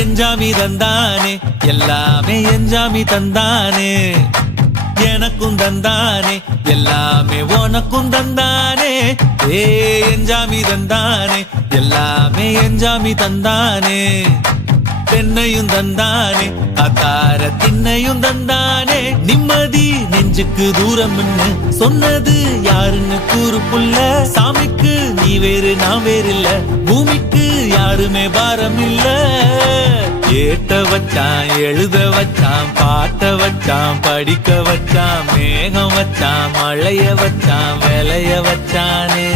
எஞ்சாமி தந்தானே எல்லாமே எஞ்சாமி தந்தானே எனக்கும் தந்தானே எல்லாமே உனக்கும் தந்தானே ஏ எஞ்சாமி தந்தானே எல்லாமே எஞ்சாமி தந்தானே பெண்ணையும் தந்தானே அத்தார திண்ணையும் தந்தானே நிம்மதி நெஞ்சுக்கு தூரம்னு சொன்னது யாருன்னு கூறு புள்ள சாமிக்கு நீ வேறு நான் வேறு இல்ல பூமிக்கு யாருமே பாரம் இல்ல ஏட்ட வச்சான் எழுத வச்சான் பாட்ட வச்சான் படிக்க வச்சான் மேகம் வச்சான் மழைய வச்சான் விளைய வச்சானே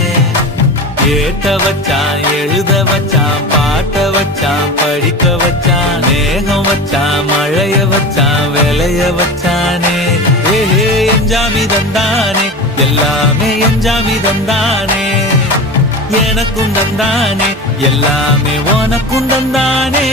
ஏட்ட வச்சான் எழுத வச்சான் பாட்ட வச்சான் படிக்க வச்சான் மேகம் வச்சான் மழைய வச்சான் விளைய வச்சானே ஏஹே எஞ்சாமி தந்தானே எல்லாமே எஞ்சாமி தந்தானே எனக்கும் தந்தானே எல்லாமே உனக்கும் தந்தானே